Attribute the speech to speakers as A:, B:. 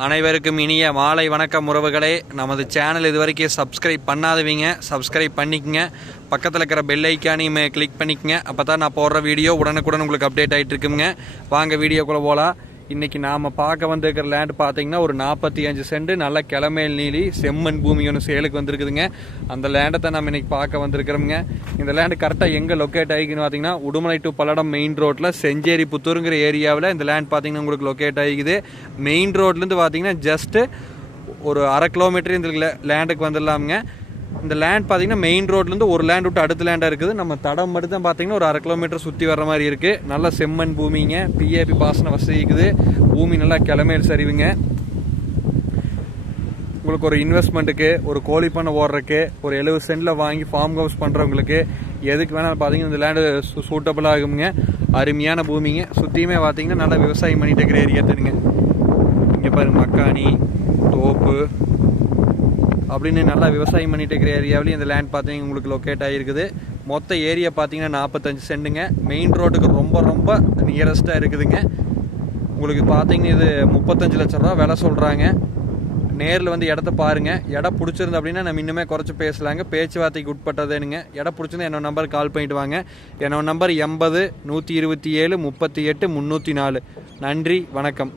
A: அனைவருக்கும் இனிய மாலை வணக்கம் உறவுகளே. நமது சேனல் இது வரைக்கும் சப்ஸ்கிரைப் பண்ணாதவங்க. சப்ஸ்கிரைப் பண்ணிக்கங்க. பக்கத்தில் இருக்கிற பெல் ஐக்கானையும் கிளிக் பண்ணிக்கங்க. அப்போ தான் நான் போடுற வீடியோ உடனுக்குடன் உங்களுக்கு அப்டேட் ஆகிட்டு இருக்குங்க. வாங்க வீடியோக்குள்ளே போகலாம் இன்றைக்கி நாம் பார்க்க வந்திருக்கிற லேண்ட் பார்த்தீங்கன்னா ஒரு நாற்பத்தி அஞ்சு சென்ட் நல்ல கிளமேல் நீலி செம்மண் பூமி ஒன்று சேலுக்கு வந்திருக்குதுங்க. அந்த லேண்டை தான் நம்ம இன்னைக்கு பார்க்க வந்திருக்கிறோமுங்க. இந்த லேண்டு கரெக்டாக எங்கே லொக்கேட் ஆகிக்குன்னு பார்த்தீங்கன்னா உடுமலை டு பல்லடம் மெயின் ரோட்டில் செஞ்சேரி புத்தூருங்கிற ஏரியாவில் இந்த லேண்ட் பார்த்தீங்கன்னா உங்களுக்கு லொக்கேட் ஆகிக்குது. மெயின் ரோட்லேருந்து பார்த்தீங்கன்னா ஜஸ்ட்டு ஒரு அரை கிலோமீட்டர் இந்த லேண்டுக்கு வந்துடலாமுங்க. இந்த லேண்ட் பார்த்தீங்கன்னா மெயின் ரோட்லேருந்து ஒரு லேண்ட் விட்டு அடுத்த லேண்டாக இருக்குது. நம்ம தடம் மட்டும் தான் பார்த்தீங்கன்னா ஒரு அரை கிலோமீட்டர் சுற்றி வர மாதிரி இருக்குது நல்ல செம்மண் பூமிங்க. பிஏபி பாசன வசதி இருக்குது பூமி நல்லா கிளமையில் சரிவுங்க. உங்களுக்கு ஒரு இன்வெஸ்ட்மெண்ட்டுக்கு ஒரு கோழி பண்ணை ஓடுறதுக்கு ஒரு எழுபது சென்டில் வாங்கி ஃபார்ம் ஹவுஸ் பண்ணுறவங்களுக்கு எதுக்கு வேணாலும் பார்த்தீங்கன்னா இந்த லேண்டு சூட்டபுளாக ஆகுங்க அருமையான பூமிங்க. சுற்றியுமே பார்த்தீங்கன்னா நல்லா விவசாயம் பண்ணிட்டு இருக்கிற ஏரியா தெரியுங்க இங்கே பாருங்க மக்காணி தோப்பு அப்படின்னு நல்லா விவசாயம் பண்ணிட்டு இருக்கிற ஏரியாவிலையும் இந்த லேண்ட் பார்த்தீங்கன்னா உங்களுக்கு லொக்கேட் ஆகிருக்குது மொத்த ஏரியா பார்த்தீங்கன்னா நாற்பத்தஞ்சு சென்டுங்க மெயின் ரோட்டுக்கு ரொம்ப ரொம்ப நியரஸ்ட்டாக இருக்குதுங்க. உங்களுக்கு பார்த்தீங்கன்னா இது முப்பத்தஞ்சு லட்ச ரூபா விலை சொல்கிறாங்க நேரில் வந்து இடத்த பாருங்கள் இடம் பிடிச்சிருந்து அப்படின்னா நம்ம இன்னுமே குறைச்சி பேசலாங்க. பேச்சுவார்த்தைக்கு உட்பட்டதேனுங்க இடம் பிடிச்சிருந்தா என்னோட நம்பர் கால் பண்ணிட்டு வாங்க. என்னோட நம்பர் எண்பது நூற்றி இருபத்தி ஏழு முப்பத்தி எட்டு முந்நூற்றி நாலு. நன்றி வணக்கம்.